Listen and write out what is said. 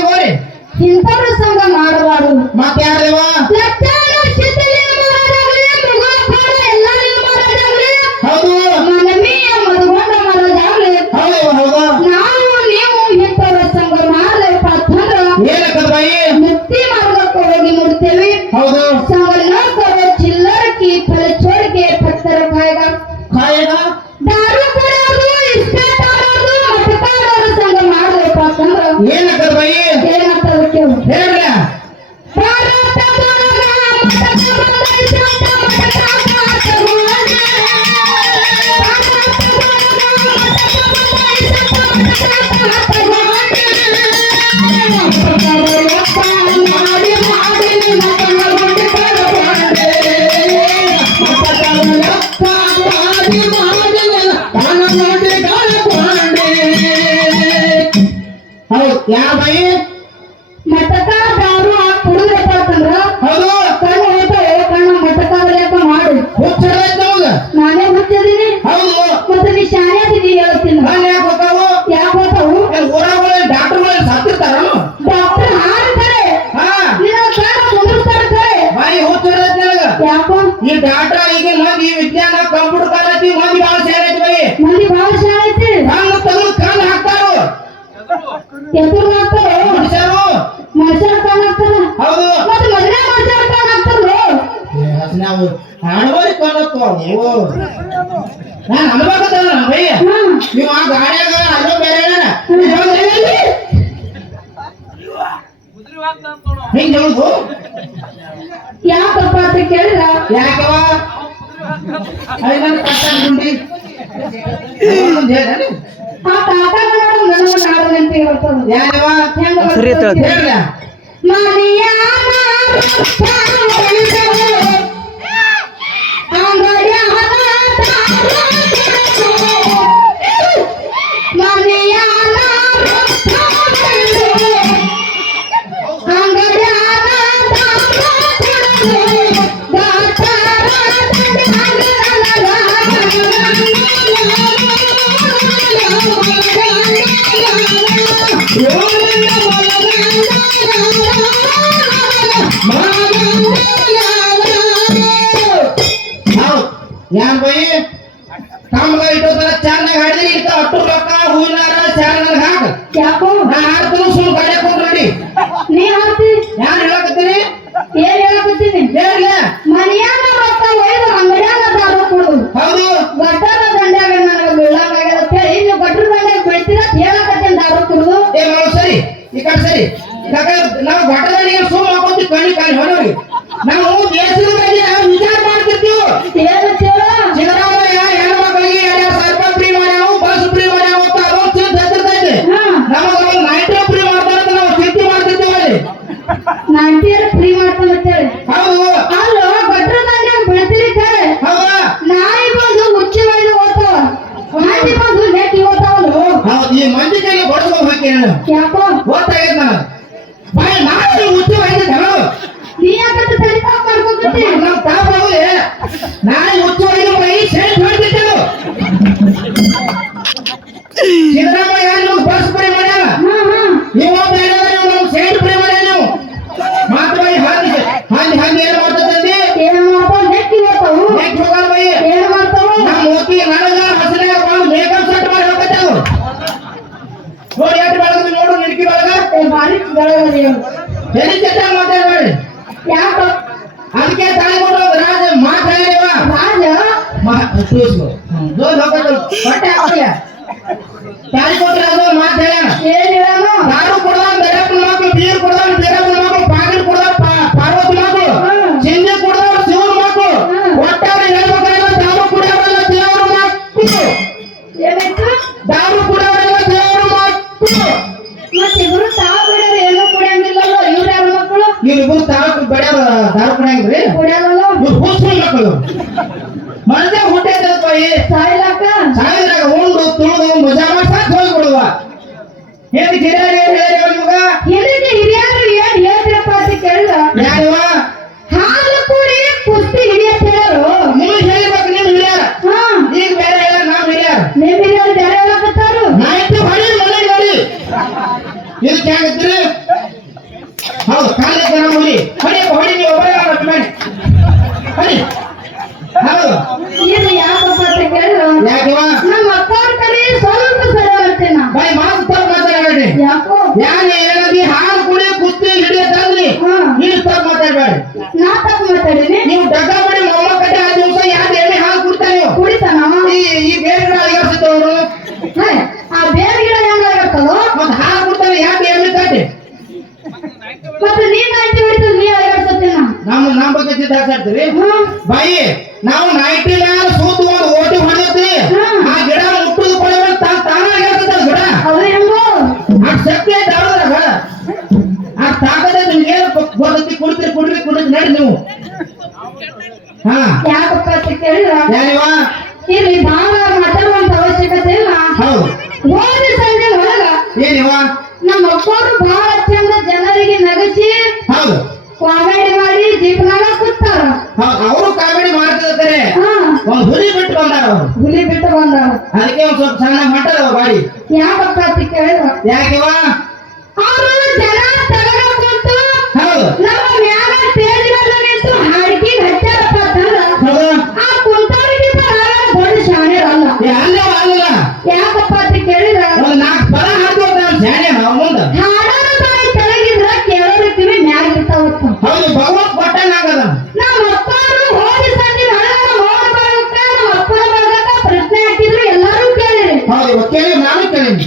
ಹೋರಿ. ಇಂಥವ್ರ ಸಂಘ ಮಾಡಬಾರ್ದು. ಮತ್ತೆ ಯಾವ ಬಾಯಿ ಮತಕ ದಾರು ಹಾಕಿ ಕುಡಿದ್ರಪ್ಪ ಅಂತಂದ್ರ ಹೌದು. ಕಣ್ಣು ಹೋಗ್ತಾವೆ ಕಣ್ಣು ಮಟಕ ಬಲಿಯಪ್ಪ ಮಾಡು. ಹುಚ್ಚಡೈತೆ ನಮ್ಗ ನಾನೇ ಹುಚ್ಚಿದೀನಿ ಹೌದು. ಮತ್ತೆ ನೀ ಶಾನೆ ಅದೀನಿ ಹೇಳ್ತೀನಿ. ನಾನು ಯಾಕೆ ಗೊತ್ತಾವು ಯಾಕೆ ಗೊತ್ತಾವು ಏನ್ ಊರಾಗ ಡಾಕ್ಟರ್ಗಳು ಸತ್ತಿರ್ತಾರ ಡಾಕ್ಟರ್ ಹಾಡ್ತಾರೆ. ಹಾ. ನಿನ್ನ ಕಾಲ ಕುಂದಿರ್ತಾರೆ ಬಾಯಿ ಹುಚ್ಚಡೈತೆ ನನಗ. ಯಾಕೋ? ಈ ಡಾಕ್ಟರ್ ಈಗ ಮಂದಿ ಈ ವಿಜ್ಞಾನ ಕಂಪ್ಯೂಟರ್ ಕಾಲೈತಿ ನಾನು ಬೈ ಹ್ಮ್ ನೀವು ಆ ಗಾಡಿಯಾಗ ಅಲ್ಲೋ ಬೇರೆ ಹಿಂಗ್ ಹೇಳುದು? ಯಾಕಪ್ಪ ಅಂತ ಕೇಳಿದ್ರ? ಯಾಕವ ಐದನ್ ಕಟ್ಟ ಗುಂಡಿ? ಆ ನೋಡು ನನಗೆ ನಾಡು ಅಂತ ಹೇಳ್ತದ ಯಾರವ ಹೆಂಗ ಸರಿ ಆಯ್ತು. ಯಾನ್ ಬೈ? ತಮ್ಗ ಇಟ್ಟೋತರ ಚಾರ್ನಾಗ ಹಾಡಿದ್ರಿ ಇಟ್ಟ ಅಟ್ಟು ರೊಕ್ಕ ಹೂವಿನ ಚಾರ್ನಾಗ ಹಾಕ. ಯಾಕೋ? ನಾ ಹಾಡ್ತೀನಿ ಸುಮ್ ಗಾಡಿ ಕೊಂಡ್ರಿ ನೀ ಹಾಕ್ತಿ ನಾನು ಹೇಳಕತ್ತೀನಿ? ಏನ್ ಹೇಳಕತ್ತೀನಿ? ಹೇಳ್ಲ. ಮನೆಯಾಗ ರೊಕ್ಕ ಒಯ್ದು ಅಂಗಡ್ಯಾಗ ದಾರು ಕೊಡು. ಹೌದು. ಗಟ್ಟರ ದಂಡ್ಯಾಗ ನನಗೆ ಬೀಳಂಗಾಗ್ಯದ ಅಂತ ಹೇಳಿ ನೀವು ಗಟ್ರ ದಂಡ್ಯಾಗ ಬೀಳ್ತೀರ ಹೇಳಕತ್ತೀನಿ ದಾರು ಕೊಡು. ಏ ಮಾವ ಸರಿ. ಈ ಕಡೆ ಸರಿ. ನಾವು ಘಟದಲ್ಲಿ ಹಾಕೋತಿ ಕಣ್ಣಿ ನಾವು ದೇಶದ ಬಗ್ಗೆ ನಾವು ವಿಚಾರ ಮಾಡ್ತಿರ್ತೀವಿ ಏನು ಎರಡ್ ಫ್ರೀ ಮಾಡ್ಯಾವ ಬಸ್ ಫ್ರೀ ಮಾಡ್ಯಾವ ಅಂತ ಅದೊಂದು ಚಿಂತೆ ಹತ್ತಿರ್ತೈತಿ ಹಾ. ನಮಗ ಒಂದು ನೈಟ್ ಫ್ರೀ ಮಾಡ್ತಾರಂತ ನಾವು ಚಿಂತೆ ಮಾಡ್ತಿರ್ತೀವಿ ಅಲ್ಲಿ. ನಾಂಟಿಯರ್ ಫ್ರೀ ಮಾಡ್ತಾನೆ ಅಂತೇಳಿ ಹೌದು. ಅಲ್ಲೋ ಕರೆ ಹೌದಾ. ನಾಯಿ ಬಂದು ಹುಚ್ಚಿ ಒಯ್ದು ಓದ್ತಾವ ನಾಯಿ ಬಂದು ನೆಟ್ಟಿ ಓದ್ತಾವಲ್ಲು ಹೌದು ಈ ಮಂದಿ ಕೈಗೆ ಬಡಸ್ಕೊಂಡ್ ಹಾಕಿ ನಾನು ಯಾಕೋ? ಗೊತ್ತಾಗೈತೆ ನಾನು ಬಾಯ್ ಮಾಡಿ ಹುಚ್ಚಿ ಒಯ್ದು ನಾವು ನೀ ಯಾಕಂತ ತಲೆಪಾಪ್ ಮಾಡ್ಕೊಂಡ್ಬಿಟ್ಟಿ ನಮ್ಮ ತಾಪ ನಾಳೆ ಹುಚ್ಚಿ ಒಯ್ದು ಬೈ ಸೇಟ್ ಮಾಡ್ತಿದ್ದೆವು ಸಿದ್ದರಾಮಯ್ಯ ನೀವು ಬಸ್ ಫ್ರೀ ಮಾಡ್ಯಾವ ಹಾ ಹಾ ನೀವು ಬೇರೆ ನೀವು ನಮ್ಗೆ ಸೇಟ್ ಫ್ರೀ ಮಾಡ್ಯಾವ ನೀವು ಮಾತ್ರ ಬೈ ಹಾದಿ ಹಾದಿ ಹಾದಿ ಏನು ಮಾಡ್ತದಂడి ಏನ್ ಮಾಡ್ತಾವ ನೆಟ್ಟಿ ಓದ್ತಾವು ನೆಕ್ಸ್ಟ್ ಹೋಗಲ್ಲ ಬೈ ಏನ್ ಮಾಡ್ತಾವ ನಮ್ಮ ಮೋತಿ ನನಗ ಹಸನಾಗ ಬಂದು ಮೇಕಪ್ ಸೆಟ್ ಮಾಡಿ ಹೋಗ್ತಾವು ನೋಡಿ ಎಷ್ಟು ಬೆಳಗ್ಗೆ ನೋಡು ನಿಡ್ಕಿ ಬೆಳಗ ಏ, ಭಾರಿ ಬೆಳಗದಿ ಚಟ ಮಾತಾಡ್ಬೇಡಿ. ಯಾಕ? ಅದಕ್ಕೆ ತಾಯಿ ಕೊಟ್ಟು ರಾಜ ಮಾತಾಡಿವ ರಾಜ? ಜೋರ್ ಹೊಟ್ಟೆ ಮಾತು ಹೇಳ್ಯಾನ ಏನ್ ಹೇಳೋನು ದಾರು ಕೊಡದ ಬೇರಪ್ಪನ ಮಕ್ಕಳು ಬೀರ್ ಕೊಡದ ಬೇರಪ್ಪನ ಮಕ್ಕಳು ಪಾಕಿಟ್ ಕೊಡದ ಪಾರ್ವತಿ ಮಕ್ಕಳು ಹ್ಮ್. ಚಿಂದಿ ಕೊಡದ ಶಿವನ ಮಕ್ಕಳು ಹ್ಮ್. ಒಟ್ಟಾರೆ ಹೇಳ್ಬೇಕಾದ್ರೆ ದಾರು ಕುಡಿಯೋರೆಲ್ಲ ದೇವರ ಮಕ್ಕಳು ಏನಾಯ್ತು ದೇವರ ಮಕ್ಕಳು ಮತ್ತೆ ಮಕ್ಕಳು ಇವ್ರಿಬ್ರು ತಾವು ಬೆಳೆಯ ದಾರು ಕುಡಿಯಂಗ್ರಿ ಕುಡಿಯಲ್ಲ ಇವ್ರು ಹುಚ್ಚು ಮಕ್ಕಳು ಮನದೇ ಹುಟ್ಟೈತೆ ಬಾಯಿ. ಸಾಯ್ಲಾಕ ಸಾವಿರಾಗ ಉಂಡು ತುಳಿದು ಮಜಾ ಮಾಡಿ ಸಾಕು ಹೋಗಿ ಕೊಡುವ ಏನು ಗಿರಿಯರು ಏನು ಹೇಳಿದ್ರು ನಿಮಗ ಎಲ್ಲಿಗೆ ಹಿರಿಯರು ಏನ್ ಹೇಳ್ತಿರಪ್ಪ ಅಂತ ಕೇಳಿದ ಯಾರಿವ ಹಾಲು ಕುಡಿ ಕುಸ್ತಿ ಹಿಡಿಯತ್ ಹೇಳರು. ನೀವು ಹೇಳಿಬೇಕು ನೀವು ಹಿರಿಯರ. ಹಾ. ಈಗ ಬೇರೆ ಹೇಳ ನಾವು ಹಿರಿಯರ. ನಿಮ್ ಹಿರಿಯರು ಬೇರೆ ಹೇಳಕತ್ತಾರು. ಹೊಡಿ ಮನೆಗೆ ಹೊಡಿ. ಇದಕ್ಕೆ ಯಾಕಿವ ನಮ್ಮ ಅಕ್ಕವ್ರ ಸ್ವಲ್ಪ ನಾ. ಮಾತು ತಪ್ಪು ಮಾತಾಡಬೇಡಿ. ಯಾಕೋ? ಯಾನ್ ಏನದಿ ಹಾಲು ಕುಡಿ ಕುಸ್ತಿ ಹಿಡಿಯತ್ತಂದ್ರಿ ಹಾ. ನೀವು ಮಾತಾಡಬೇಡಿ. ನಾ ತಪ್ಪು ಮಾತಾಡಿನಿ? ನೀವು ಮಾಡಿ ಮೊಮ್ಮ ಆ ದಿವಸ ಯಾವ್ದು ಎಣ್ಣೆ ಹಾಲು ಕುಡ್ತಾ ನೀವು ಕುಡಿತಾನ? ಈ ಈ ಬೇರೆ ಅಲಿಗಾಡ್ಸಿದ್ದವ್ರು ಹೇ, ಆ ಬೇರೆ ಗಿಡ ಹಾಲು ಯಾಕೆ ಕಟ್ಟಿ ಮತ್ತೆ ನೀನ್ ಆಯ್ತು ಬಿಡ್ತು ನೀ ಅಳಗಾಡ್ಸತ್ತೇನ ನಮ್ಮ ನಮ್ಮ ಬಗ್ಗೆ ಬಾಯಿ ನಾವು ನೈಟಿ ಮ್ಯಾಲ ಸೂತು ಐತೆ ಅವ್ರದಾಗ ಆ ತಾಕದ ನಿಮ್ಗೆ ಏನು ಗೊತ್ತೈತಿ ಕುಡಿತೀರಿ ಕುಡ್ರಿ ಕುಡಿದ್ ನಡಿ ನೀವು. ಹಾ. ಯಾಕಪ್ಪ ಅಂತ ಕೇಳಿದ್ರ ಯಾರಿವ ಇಲ್ಲಿ ಬಾಳ ಮಾತಾಡುವಂತ ಅವಶ್ಯಕತೆ ಇಲ್ಲ. ಹೌದು. ಹೋದ ಸಂಜೆ ಒಳಗ ಏನಿವ ನಮ್ಮ ಅಪ್ಪರು ಬಹಳ ಚಂದ ಜನರಿಗೆ ನಗಿಸಿ ಹೌದು. ಕಾಮಿಡಿ ಮಾಡಿ ಜೀವನಾಗ ಕೂತಾರ. ಅವರು ಕಾಮಿಡಿ ಮಾಡ್ತಿರ್ತಾರೆ. ಹಾ. ಒಂದ್ ಹುಲಿ ಬಿಟ್ಟು ಬಂದಾರ ಹುಲಿ ಬಿಟ್ಟು ಬಂದಾರ ಅದಕ್ಕೆ ಒಂದ್ ಸ್ವಲ್ಪ ಸಣ್ಣ ಹೊಂಟದವ ಗಾಡಿ ಯಾವ ಅಂತ ಕೇಳಿದ್ರ ಯಾಕಿವ அதை ஒத்தே நாமக்கணன்